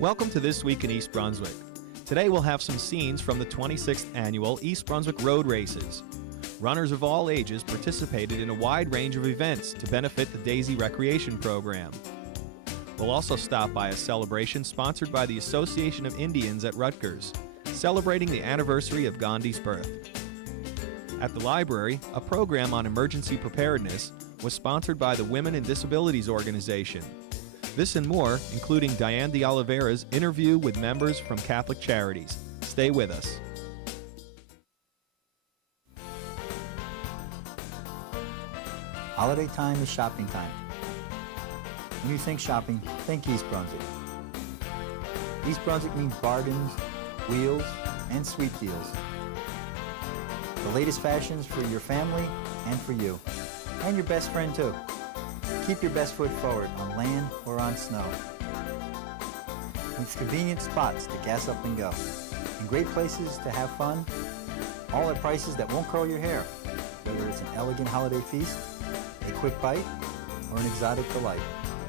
Welcome to This Week in East Brunswick. Today we'll have some scenes from the 26th Annual East Brunswick Road Races. Runners of all ages participated in a wide range of events to benefit the Daisy Recreation Program. We'll also stop by a celebration sponsored by the Association of Indians at Rutgers, celebrating the anniversary of Gandhi's birth. At the library, a program on emergency preparedness was sponsored by the Women and Disabilities organization. This and more, including Diane de Oliveira's interview with members from Catholic Charities. Stay with us. Holiday time is shopping time. When you think shopping, think East Brunswick. East Brunswick means bargains, wheels, and sweet deals. The latest fashions for your family and for you. And your best friend too. Keep your best foot forward on land or on snow. With convenient spots to gas up and go. And great places to have fun, all at prices that won't curl your hair. Whether it's an elegant holiday feast, a quick bite, or an exotic delight,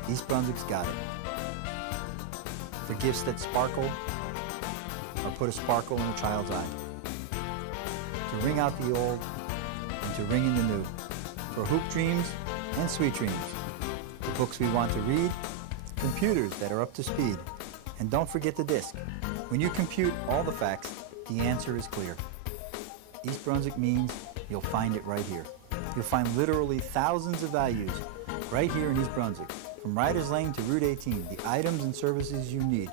East Brunswick's got it. For gifts that sparkle, or put a sparkle in a child's eye. To ring out the old, and to ring in the new. For hoop dreams and sweet dreams. The books we want to read, computers that are up to speed. And don't forget the disc. When you compute all the facts, the answer is clear. East Brunswick means you'll find it right here. You'll find literally thousands of values right here in East Brunswick. From Riders Lane to Route 18, the items and services you need,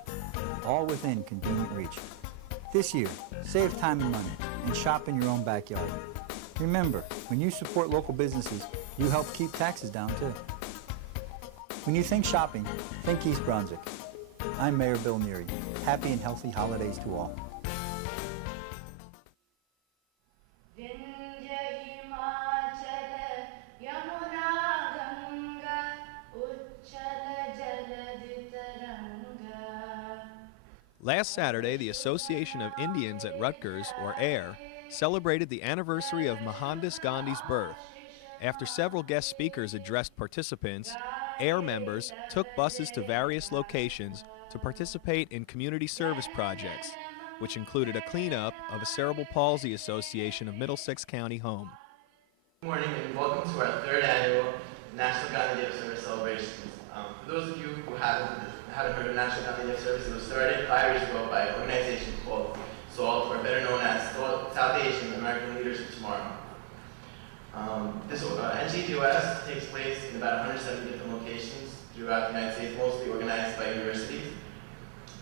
all within convenient reach. This year, save time and money and shop in your own backyard. Remember, when you support local businesses, you help keep taxes down too. When you think shopping, think East Brunswick. I'm Mayor Bill Neary. Happy and healthy holidays to all. Last Saturday, the Association of Indians at Rutgers, or AIR, celebrated the anniversary of Mohandas Gandhi's birth. After several guest speakers addressed participants, AIR members took buses to various locations to participate in community service projects, which included a cleanup of a Cerebral Palsy Association of Middlesex County home. Good morning and welcome to our third annual National Gandhi Day of Service celebrations. For those of you who haven't heard of National Gandhi Day of Service, it was started 5 years ago by an organization called SALT, or better known as South Asian American Leaders of Tomorrow. This NGDOS takes place in about 170 different locations throughout the United States, mostly organized by universities.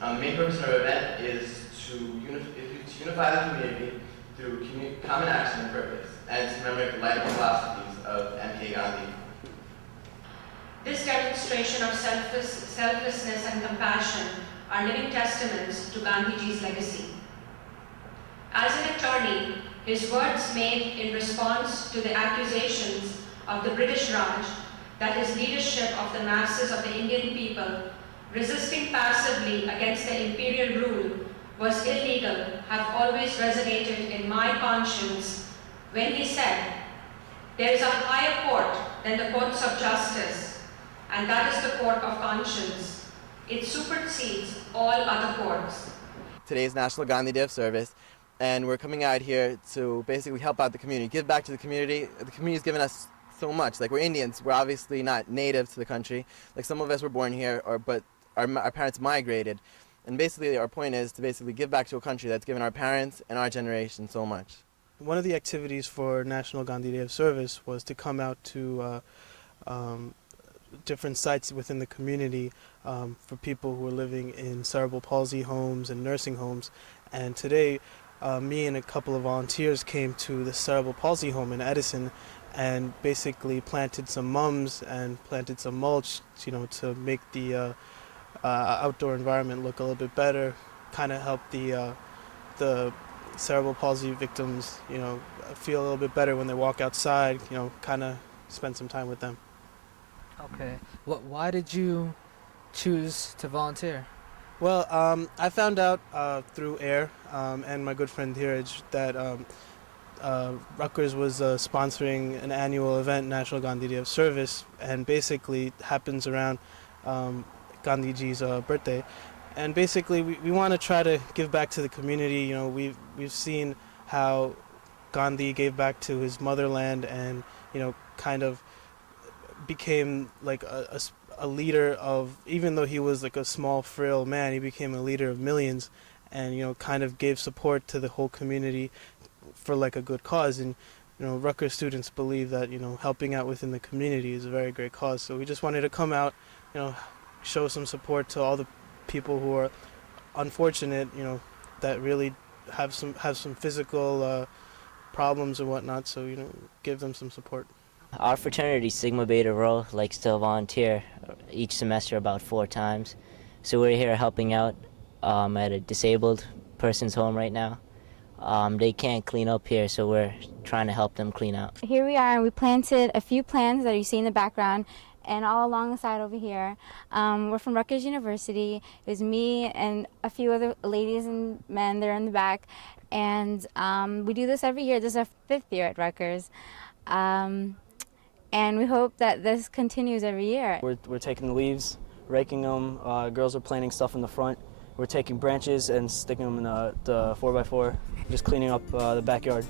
The main purpose of our event is to unify the community through common action and purpose, and to commemorate the life philosophies of M.K. Gandhi. This demonstration of selflessness and compassion are living testaments to Gandhiji's legacy. As an attorney, his words made in response to the accusations of the British Raj that his leadership of the masses of the Indian people, resisting passively against the imperial rule, was illegal, have always resonated in my conscience when he said, "There is a higher court than the courts of justice, and that is the court of conscience. It supersedes all other courts." Today is National Gandhi Day of Service, and we're coming out here to basically help out the community, give back to the community. The community's given us so much. Like, we're Indians, we're obviously not native to the country. Like, some of us were born here, but our parents migrated. And basically our point is to basically give back to a country that's given our parents and our generation so much. One of the activities for National Gandhi Day of Service was to come out to different sites within the community for people who are living in cerebral palsy homes and nursing homes. And today, me and a couple of volunteers came to the cerebral palsy home in Edison and basically planted some mums and planted some mulch, to make the outdoor environment look a little bit better, kind of help the cerebral palsy victims, feel a little bit better when they walk outside, kind of spend some time with them. Okay. Why did you choose to volunteer? Well, I found out through AIR and my good friend Dheeraj that Rutgers was sponsoring an annual event, National Gandhi Day of Service, and basically happens around Gandhiji's birthday. And basically we want to try to give back to the community. You know, we've seen how Gandhi gave back to his motherland and, you know, kind of became like a leader of, even though he was like a small, frail man, he became a leader of millions and, you know, kind of gave support to the whole community for like a good cause. And, you know, Rutgers students believe that, you know, helping out within the community is a very great cause. So we just wanted to come out, you know, show some support to all the people who are unfortunate, you know, that really have some physical problems or whatnot. So, you know, give them some support. Our fraternity, Sigma Beta Rho, likes to volunteer each semester about 4 times. So we're here helping out at a disabled person's home right now. They can't clean up here, so we're trying to help them clean out. Here we are, and we planted a few plants that you see in the background, and all along the side over here. We're from Rutgers University. It was me and a few other ladies and men there in the back, and we do this every year. This is our 5th year at Rutgers. And we hope that this continues every year. We're taking the leaves, raking them. Girls are planting stuff in the front. We're taking branches and sticking them in the 4x4, just cleaning up the backyard.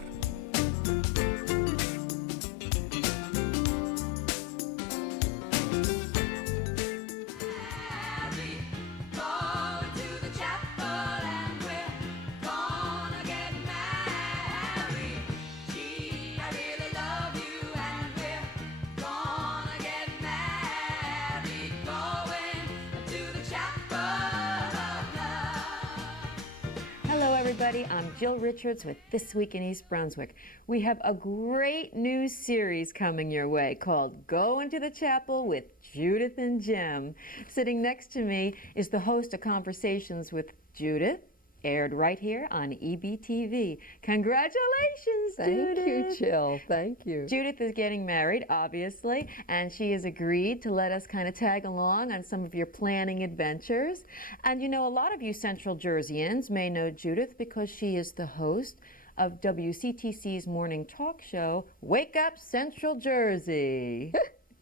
Hello everybody, I'm Jill Richards with This Week in East Brunswick. We have a great new series coming your way called Go Into the Chapel with Judith and Jim. Sitting next to me is the host of Conversations with Judith, aired right here on EBTV. Congratulations, Judith. Thank you, Jill. Thank you. Judith is getting married, obviously, and she has agreed to let us kind of tag along on some of your planning adventures. And you know, a lot of you Central Jerseyans may know Judith because she is the host of WCTC's morning talk show, Wake Up Central Jersey.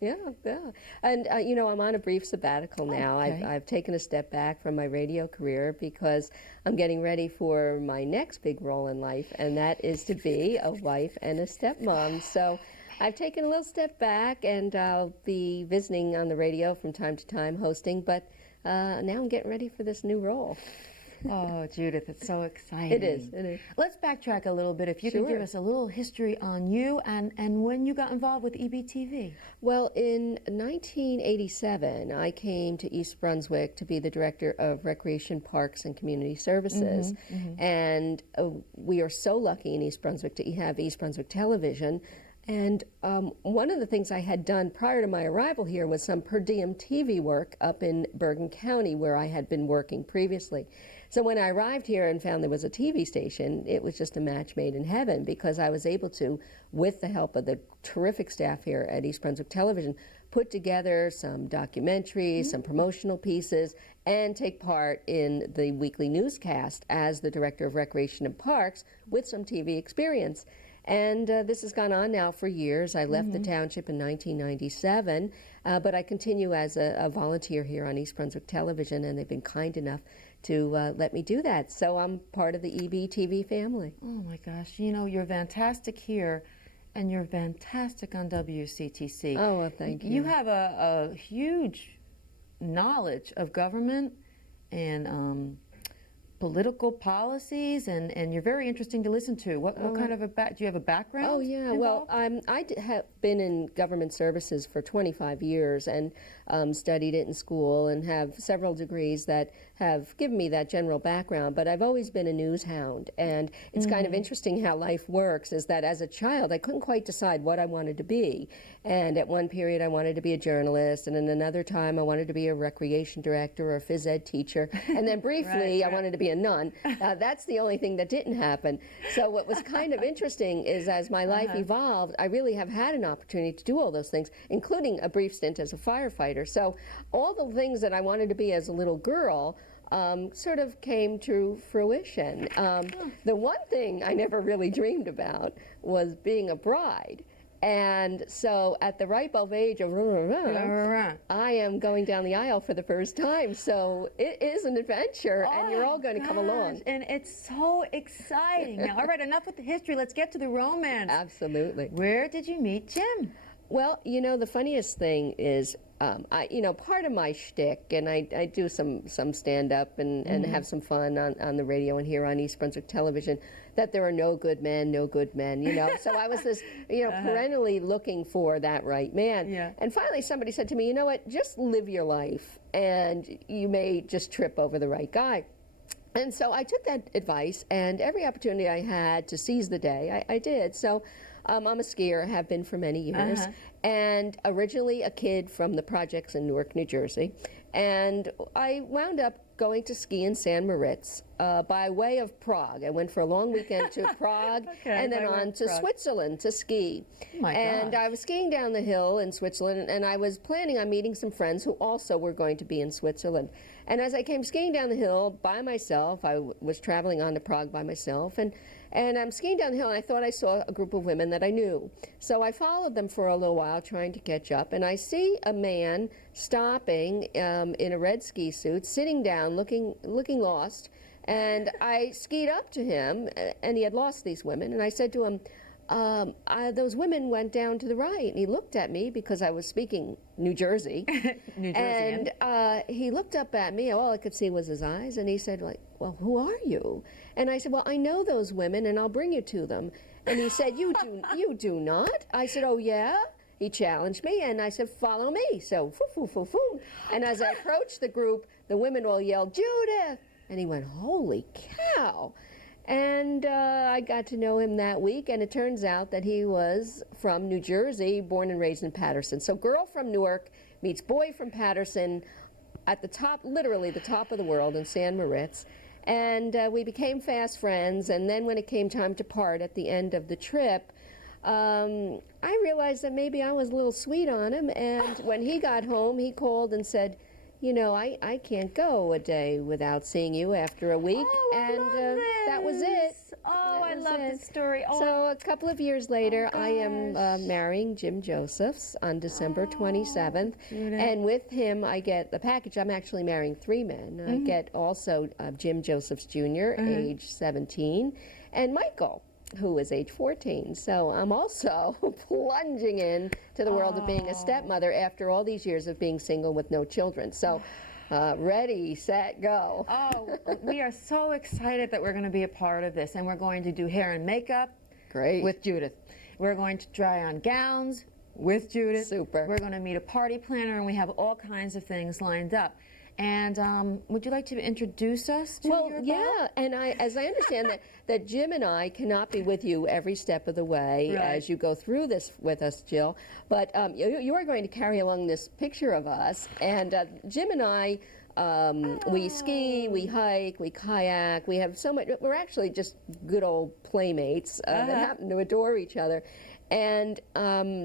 Yeah. And, you know, I'm on a brief sabbatical now. Okay. I've taken a step back from my radio career because I'm getting ready for my next big role in life, and that is to be a wife and a stepmom. So I've taken a little step back, and I'll be visiting on the radio from time to time, hosting, but now I'm getting ready for this new role. Oh, Judith, it's so exciting. It is. Let's backtrack a little bit. If you can give us a little history on you and when you got involved with EBTV. Well, in 1987, I came to East Brunswick to be the Director of Recreation, Parks, and Community Services. And we are so lucky in East Brunswick to have East Brunswick Television. And one of the things I had done prior to my arrival here was some per diem TV work up in Bergen County, where I had been working previously. So when I arrived here and found there was a TV station, it was just a match made in heaven, because I was able to, with the help of the terrific staff here at East Brunswick Television, put together some documentaries, some promotional pieces, and take part in the weekly newscast as the Director of Recreation and Parks with some TV experience. And this has gone on now for years. I left the township in 1997, but I continue as a volunteer here on East Brunswick Television, and they've been kind enough to let me do that. So I'm part of the EBTV family. Oh my gosh, you know, you're fantastic here, and you're fantastic on WCTC. Oh, well, thank you. You have a huge knowledge of government and political policies, and you're very interesting to listen to. What kind of do you have a background? Oh yeah, involved? well, I have been in government services for 25 years and studied it in school and have several degrees that have given me that general background, but I've always been a news hound, and it's kind of interesting how life works, is that as a child I couldn't quite decide what I wanted to be, and at one period I wanted to be a journalist, and in another time I wanted to be a recreation director or a phys ed teacher, and then briefly I wanted to be a nun. That's the only thing that didn't happen. So what was kind of interesting is, as my life evolved, I really have had an opportunity to do all those things, including a brief stint as a firefighter. So all the things that I wanted to be as a little girl sort of came to fruition. The one thing I never really dreamed about was being a bride. And so at the ripe old age of I am going down the aisle for the first time. So it is an adventure, and you're all going to come along. And it's so exciting. Now, all right, enough with the history. Let's get to the romance. Absolutely. Where did you meet Jim? Well, you know, the funniest thing is, part of my shtick, and I do some stand-up and have some fun on the radio and here on East Brunswick Television, that there are no good men, you know. So I was this, perennially looking for that right man. Yeah. And finally somebody said to me, you know what, just live your life, and you may just trip over the right guy. And so I took that advice, and every opportunity I had to seize the day, I did. So I'm a skier, have been for many years, and originally a kid from the projects in Newark, New Jersey. And I wound up going to ski in San Moritz by way of Prague. I went for a long weekend to Prague and then on to Switzerland to ski. Oh and I was skiing down the hill in Switzerland, and I was planning on meeting some friends who also were going to be in Switzerland. And as I came skiing down the hill by myself, I was traveling on to Prague by myself, and I'm skiing down the hill, and I thought I saw a group of women that I knew. So I followed them for a little while, trying to catch up, and I see a man stopping in a red ski suit, sitting down, looking lost, and I skied up to him, and he had lost these women, and I said to him, those women went down to the right, and he looked at me because I was speaking New Jersey. And he looked up at me, all I could see was his eyes, and he said, well, who are you? And I said, well, I know those women, and I'll bring you to them. And he said, you do not? I said, oh, yeah? He challenged me, and I said, follow me. So, foo. And as I approached the group, the women all yelled, Judith! And he went, holy cow! And I got to know him that week, and it turns out that he was from New Jersey, born and raised in Paterson. So girl from Newark meets boy from Paterson at the top, literally the top of the world in San Moritz. And we became fast friends, and then when it came time to part at the end of the trip, I realized that maybe I was a little sweet on him, and when he got home, he called and said, you know, I can't go a day without seeing you after a week, and that was it. Oh, I love this story. Oh. So a couple of years later, I am marrying Jim Josephs on December 27th, and with him I get the package. I'm actually marrying 3 men. I get also Jim Josephs Jr., age 17, and Michael, who is age 14. So I'm also plunging in to the world of being a stepmother after all these years of being single with no children. So ready, set, go. Oh, we are so excited that we're going to be a part of this, and we're going to do hair and makeup with Judith. We're going to try on gowns with Judith. Super. We're going to meet a party planner, and we have all kinds of things lined up. And would you like to introduce us to your yeah, and as I understand that Jim and I cannot be with you every step of the way as you go through this with us, Jill, but you are going to carry along this picture of us, and Jim and I, we ski, we hike, we kayak, we have so much, we're actually just good old playmates that happen to adore each other. And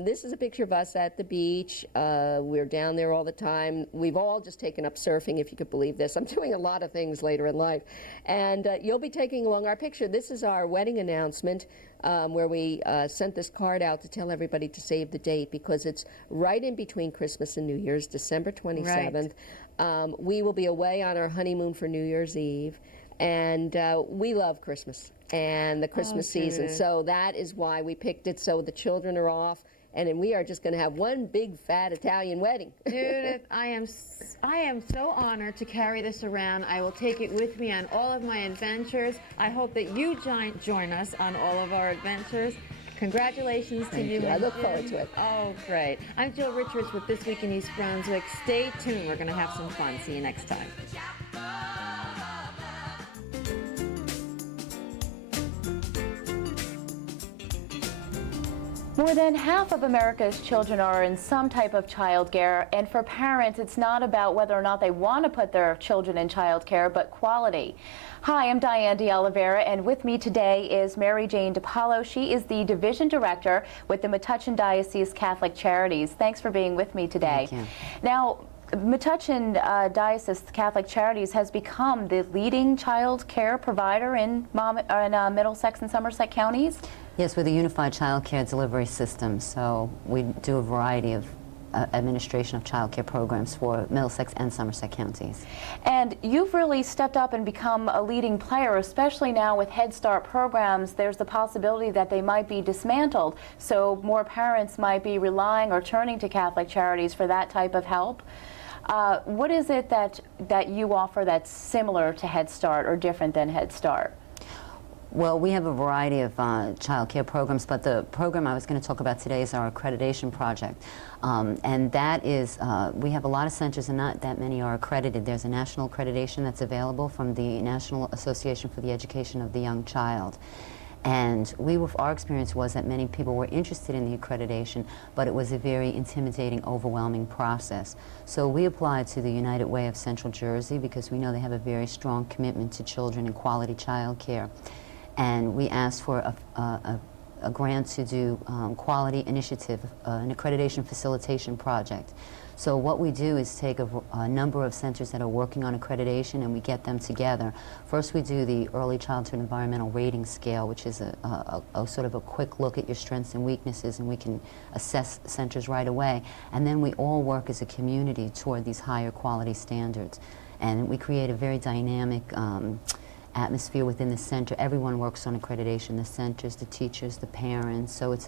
this is a picture of us at the beach. We're down there all the time. We've all just taken up surfing, if you could believe this. I'm doing a lot of things later in life. And you'll be taking along our picture. This is our wedding announcement where we sent this card out to tell everybody to save the date because it's right in between Christmas and New Year's, December 27th. We will be away on our honeymoon for New Year's Eve. And we love Christmas and the Christmas season. So that is why we picked it, so the children are off, and then we are just going to have one big fat Italian wedding. Judith, I am so honored to carry this around. I will take it with me on all of my adventures. I hope that you join us on all of our adventures. Congratulations to you. I look forward to it. Oh, great. I'm Jill Richards with This Week in East Brunswick. Stay tuned. We're going to have some fun. See you next time. More than half of America's children are in some type of child care, and for parents, it's not about whether or not they want to put their children in child care, but quality. Hi, I'm Diane de Oliveira, and with me today is Mary Jane DiPaolo. She is the Division Director with the Metuchen Diocese Catholic Charities. Thanks for being with me today. Thank you. Now, Metuchen Diocese Catholic Charities has become the leading child care provider in Middlesex and Somerset counties. Yes, we're the unified child care delivery system, so we do a variety of administration of child care programs for Middlesex and Somerset counties. And you've really stepped up and become a leading player, especially now with Head Start programs. There's the possibility that they might be dismantled, so more parents might be relying or turning to Catholic Charities for that type of help. What is it that you offer that's similar to Head Start or different than Head Start? Well, we have a variety of child care programs, but the program I was going to talk about today is our accreditation project. And that is, we have a lot of centers and not that many are accredited. There's a national accreditation that's available from the National Association for the Education of the Young Child. And our experience was that many people were interested in the accreditation, but it was a very intimidating, overwhelming process. So we applied to the United Way of Central Jersey because we know they have a very strong commitment to children and quality child care. And we asked for a grant to do quality initiative, an accreditation facilitation project. So what we do is take a number of centers that are working on accreditation and we get them together. First we do the Early Childhood Environmental Rating Scale, which is a sort of a quick look at your strengths and weaknesses, and we can assess centers right away. And then we all work as a community toward these higher quality standards. And we create a very dynamic atmosphere within the center. Everyone works on accreditation, the centers, the teachers, the parents. So it's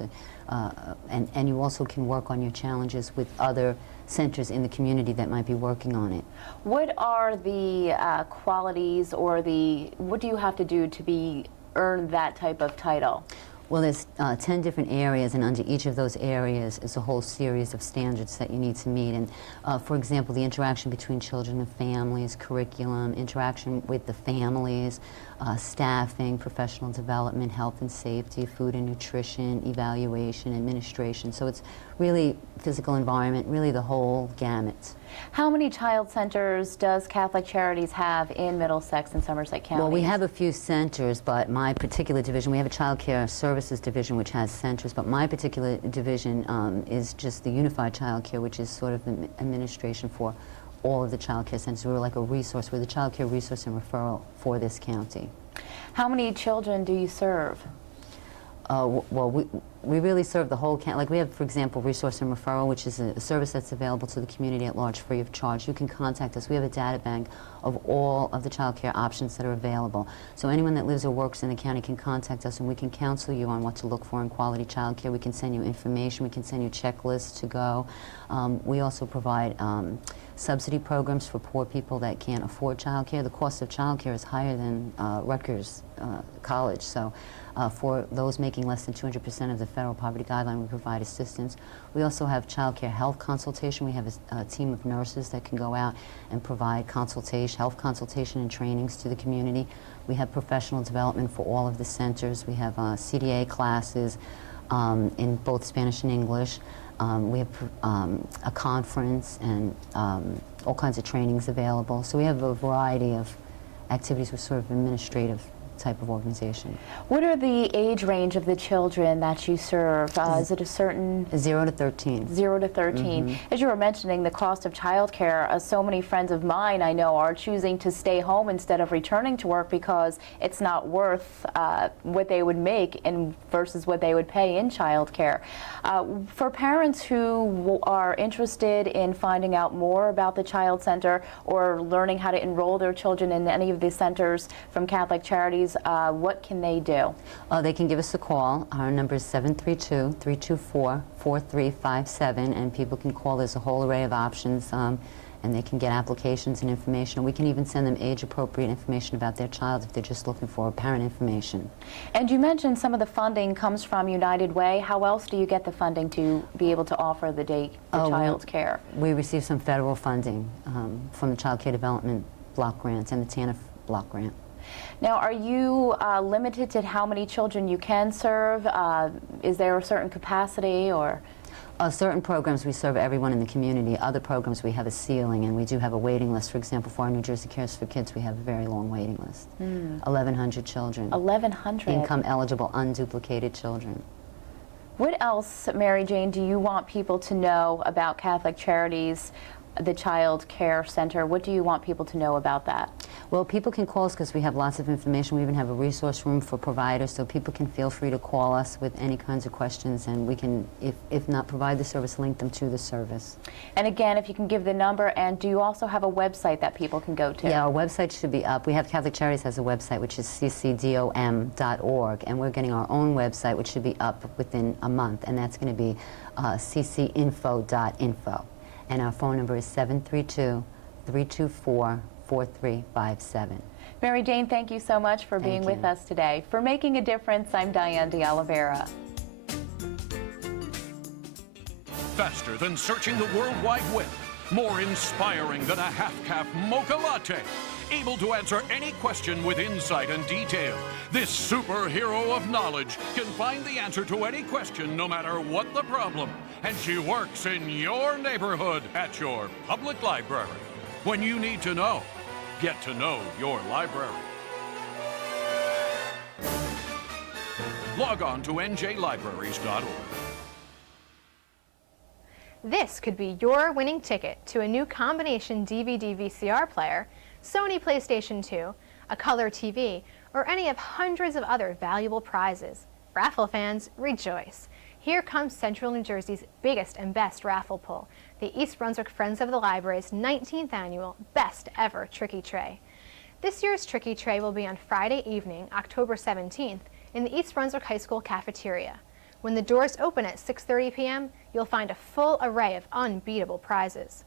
and you also can work on your challenges with other centers in the community that might be working on it. What are the qualities or what do you have to do to earn that type of title? Well, there's 10 different areas, and under each of those areas is a whole series of standards that you need to meet. And for example, the interaction between children and families, curriculum, interaction with the families, staffing, professional development, health and safety, food and nutrition, evaluation, administration. So it's really physical environment, really the whole gamut. How many child centers does Catholic Charities have in Middlesex and Somerset counties? Well, we have a few centers, but my particular division, we have a child care services division which has centers, but my particular division is just the unified child care, which is sort of the administration for all of the child care centers. We're like a resource, we're the child care resource and referral for this county. How many children do you serve? Well, we really serve the whole county. Like we have, for example, Resource and Referral, which is a service that's available to the community at large free of charge. You can contact us. We have a data bank of all of the child care options that are available. So anyone that lives or works in the county can contact us and we can counsel you on what to look for in quality child care. We can send you information. We can send you checklists to go. We also provide subsidy programs for poor people that can't afford child care. The cost of child care is higher than Rutgers College. So for those making less than 200% of the federal poverty guideline, we provide assistance. We also have child care health consultation. We have a team of nurses that can go out and provide consultation, health consultation and trainings to the community. We have professional development for all of the centers. We have CDA classes in both Spanish and English. We have a conference and all kinds of trainings available. So we have a variety of activities with sort of administrative type of organization. What are the age range of the children that you serve? Is it a certain... 0 to 13. 0 to 13. Mm-hmm. As you were mentioning, the cost of childcare, so many friends of mine I know are choosing to stay home instead of returning to work because it's not worth what they would make versus what they would pay in childcare. For parents who are interested in finding out more about the Child Center or learning how to enroll their children in any of the centers from Catholic Charities, what can they do? They can give us a call. Our number is 732-324-4357, and people can call. There's a whole array of options, and they can get applications and information. We can even send them age-appropriate information about their child if they're just looking for parent information. And you mentioned some of the funding comes from United Way. How else do you get the funding to be able to offer the child care? We receive some federal funding from the Child Care Development Block Grants and the TANF Block Grant. Now, are you limited to how many children you can serve? Is there a certain capacity or? Certain programs we serve everyone in the community. Other programs we have a ceiling, and we do have a waiting list. For example, for our New Jersey Cares for Kids, we have a very long waiting list. 1,100 children. 1,100? Income eligible, unduplicated children. What else, Mary Jane, do you want people to know about Catholic Charities? the Child Care Center. What do you want people to know about that? Well, people can call us because we have lots of information. We even have a resource room for providers, so people can feel free to call us with any kinds of questions, and we can, if not provide the service, link them to the service. And again, if you can give the number, and do you also have a website that people can go to? Yeah, our website should be up. We have Catholic Charities has a website, which is ccdom.org, and we're getting our own website, which should be up within a month, and that's going to be ccinfo.info. And our phone number is 732-324-4357. Mary Jane, thank you so much for being with us today. For Making a Difference, I'm Diane de Oliveira. Faster than searching the World Wide Web. More inspiring than a half-calf mocha latte. Able to answer any question with insight and detail. This superhero of knowledge can find the answer to any question no matter what the problem. And she works in your neighborhood at your public library. When you need to know, get to know your library. Log on to njlibraries.org. This could be your winning ticket to a new combination DVD VCR player, Sony PlayStation 2, a color TV, or any of hundreds of other valuable prizes. Raffle fans, rejoice. Here comes Central New Jersey's biggest and best raffle pull, the East Brunswick Friends of the Library's 19th annual Best Ever Tricky Tray. This year's Tricky Tray will be on Friday evening, October 17th, in the East Brunswick High School cafeteria. When the doors open at 6:30 p.m., you'll find a full array of unbeatable prizes.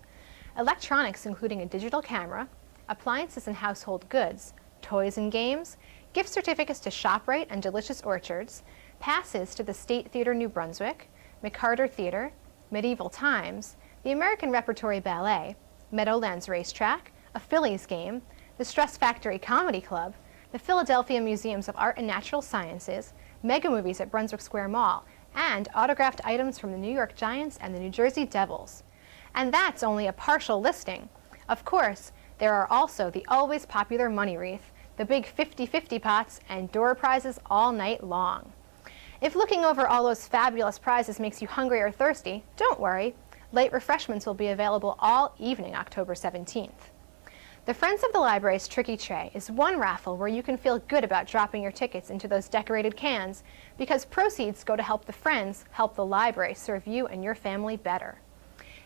Electronics including a digital camera, appliances and household goods, toys and games, gift certificates to ShopRite and Delicious Orchards, passes to the State Theatre New Brunswick, McCarter Theatre, Medieval Times, the American Repertory Ballet, Meadowlands Racetrack, a Phillies game, the Stress Factory Comedy Club, the Philadelphia Museums of Art and Natural Sciences, mega movies at Brunswick Square Mall, and autographed items from the New York Giants and the New Jersey Devils. And that's only a partial listing. Of course, there are also the always popular money wreath, the big 50-50 pots, and door prizes all night long. If looking over all those fabulous prizes makes you hungry or thirsty, don't worry. Late refreshments will be available all evening, October 17th. The Friends of the Library's Tricky Tray is one raffle where you can feel good about dropping your tickets into those decorated cans because proceeds go to help the Friends help the library serve you and your family better.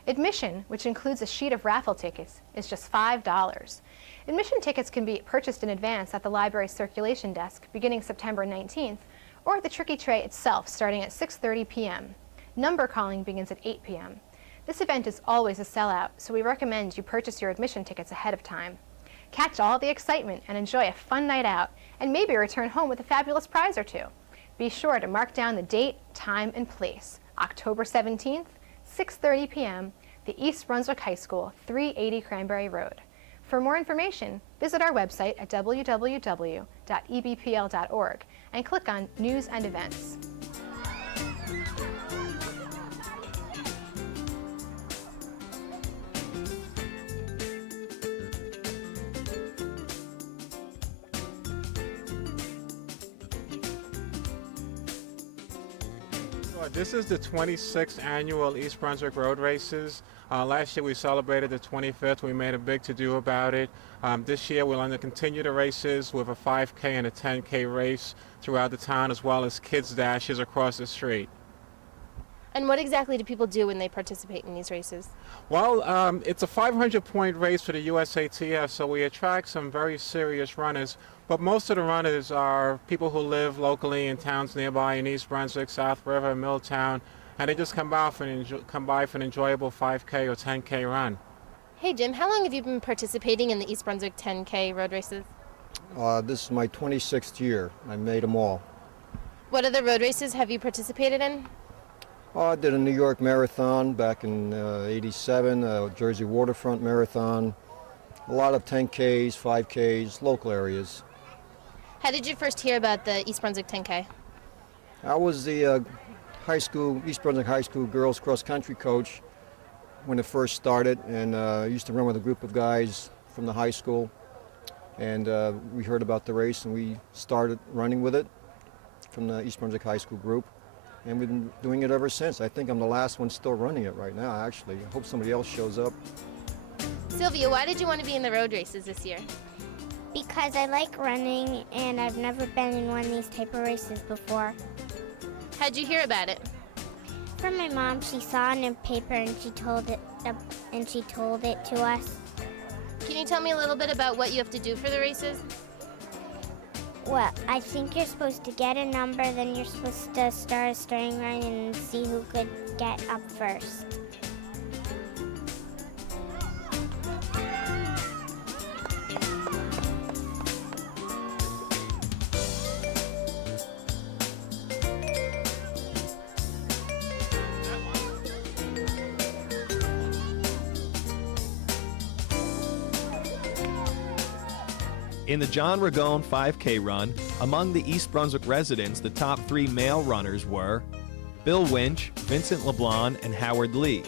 Admission, which includes a sheet of raffle tickets, is just $5. Admission tickets can be purchased in advance at the library's circulation desk beginning September 19th or at the Tricky Tray itself starting at 6:30 p.m. Number calling begins at 8 p.m. This event is always a sellout, so we recommend you purchase your admission tickets ahead of time. Catch all the excitement and enjoy a fun night out, and maybe return home with a fabulous prize or two. Be sure to mark down the date, time, and place. October 17th, 6:30 p.m., the East Brunswick High School, 380 Cranberry Road. For more information, visit our website at www.ebpl.org and click on News and Events. This is the 26th annual East Brunswick Road Races. Last year we celebrated the 25th. We made a big to-do about it. This year we're going to continue the races with a 5K and a 10K race throughout the town, as well as kids dashes across the street. And what exactly do people do when they participate in these races? Well, it's a 500-point race for the USATF, so we attract some very serious runners. But most of the runners are people who live locally in towns nearby in East Brunswick, South River, Milltown, and they just come by for an enjoyable 5K or 10K run. Hey Jim, how long have you been participating in the East Brunswick 10K road races? This is my 26th year. I made them all. What other road races have you participated in? I did a New York Marathon back in '87, Jersey Waterfront Marathon, a lot of 10Ks, 5Ks, local areas. How did you first hear about the East Brunswick 10K? I was the East Brunswick High School girls cross country coach when it first started, and I used to run with a group of guys from the high school, and we heard about the race and we started running with it from the East Brunswick High School group, and we've been doing it ever since. I think I'm the last one still running it right now, actually. I hope somebody else shows up. Sylvia, why did you want to be in the road races this year? Because I like running and I've never been in one of these type of races before. How'd you hear about it? From my mom. She saw it in a paper and she told it to us. Can you tell me a little bit about what you have to do for the races? Well, I think you're supposed to get a number, then you're supposed to start a starting line and see who could get up first. In the John Ragone 5K run, among the East Brunswick residents, the top 3 male runners were Bill Winch, Vincent LeBlanc, and Howard Lee.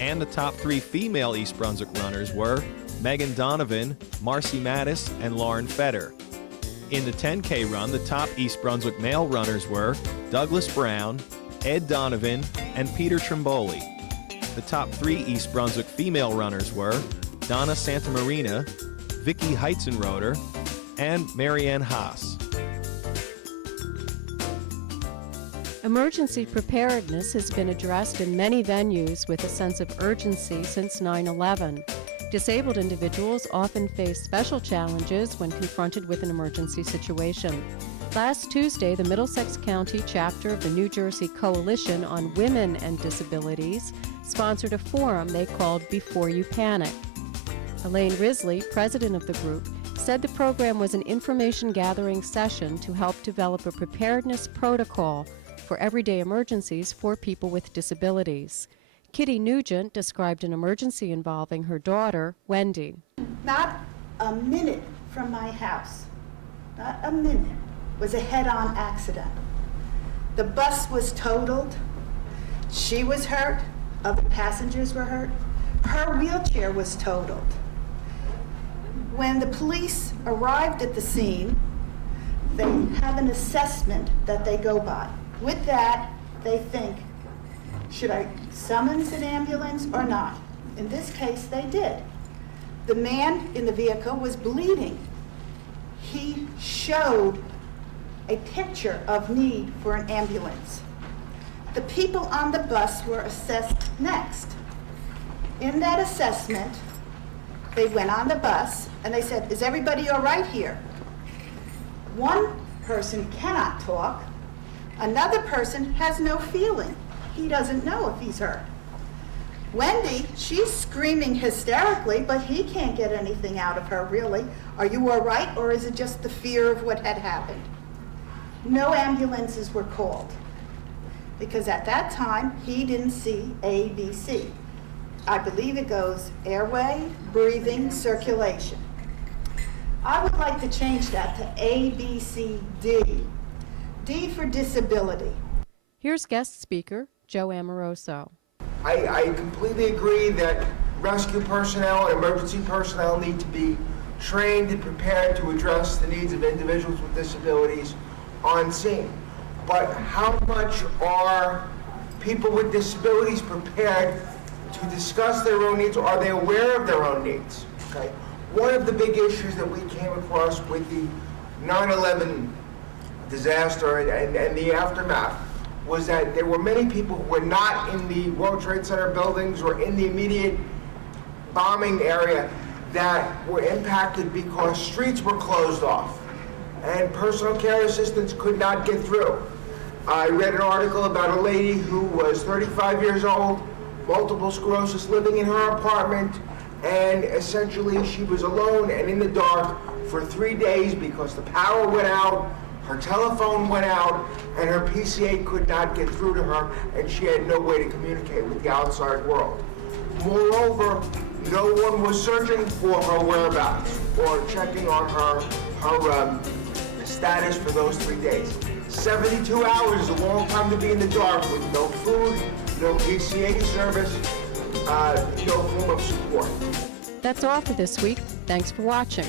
And the top 3 female East Brunswick runners were Megan Donovan, Marcy Mattis, and Lauren Fetter. In the 10K run, the top East Brunswick male runners were Douglas Brown, Ed Donovan, and Peter Trimboli. The top 3 East Brunswick female runners were Donna Santamarina, Vicky Heitzenroder, and Marianne Haas. Emergency preparedness has been addressed in many venues with a sense of urgency since 9/11. Disabled individuals often face special challenges when confronted with an emergency situation. Last Tuesday, the Middlesex County chapter of the New Jersey Coalition on Women and Disabilities sponsored a forum they called Before You Panic. Elaine Risley, president of the group, said the program was an information-gathering session to help develop a preparedness protocol for everyday emergencies for people with disabilities. Kitty Nugent described an emergency involving her daughter, Wendy. Not a minute from my house, not a minute, was a head-on accident. The bus was totaled. She was hurt. Other passengers were hurt. Her wheelchair was totaled. When the police arrived at the scene, they have an assessment that they go by. With that, they think, should I summons an ambulance or not? In this case, they did. The man in the vehicle was bleeding. He showed a picture of need for an ambulance. The people on the bus were assessed next. In that assessment, they went on the bus and they said, is everybody all right here? One person cannot talk. Another person has no feeling. He doesn't know if he's hurt. Wendy, she's screaming hysterically, but he can't get anything out of her, really. Are you all right, or is it just the fear of what had happened? No ambulances were called, because at that time, he didn't see ABC. I believe it goes airway, breathing, circulation. I would like to change that to ABCD. D for disability. Here's guest speaker, Joe Amoroso. I completely agree that rescue personnel and emergency personnel need to be trained and prepared to address the needs of individuals with disabilities on scene. But how much are people with disabilities prepared to discuss their own needs, or are they aware of their own needs? Okay. One of the big issues that we came across with the 9/11 disaster and the aftermath was that there were many people who were not in the World Trade Center buildings or in the immediate bombing area that were impacted because streets were closed off and personal care assistants could not get through. I read an article about a lady who was 35 years old, multiple sclerosis, living in her apartment, and essentially she was alone and in the dark for 3 days because the power went out, her telephone went out, and her PCA could not get through to her, and she had no way to communicate with the outside world. Moreover, no one was searching for her whereabouts or checking on her status for those 3 days. 72 hours is a long time to be in the dark with no food, no PCA service, no form of support. That's all for this week. Thanks for watching.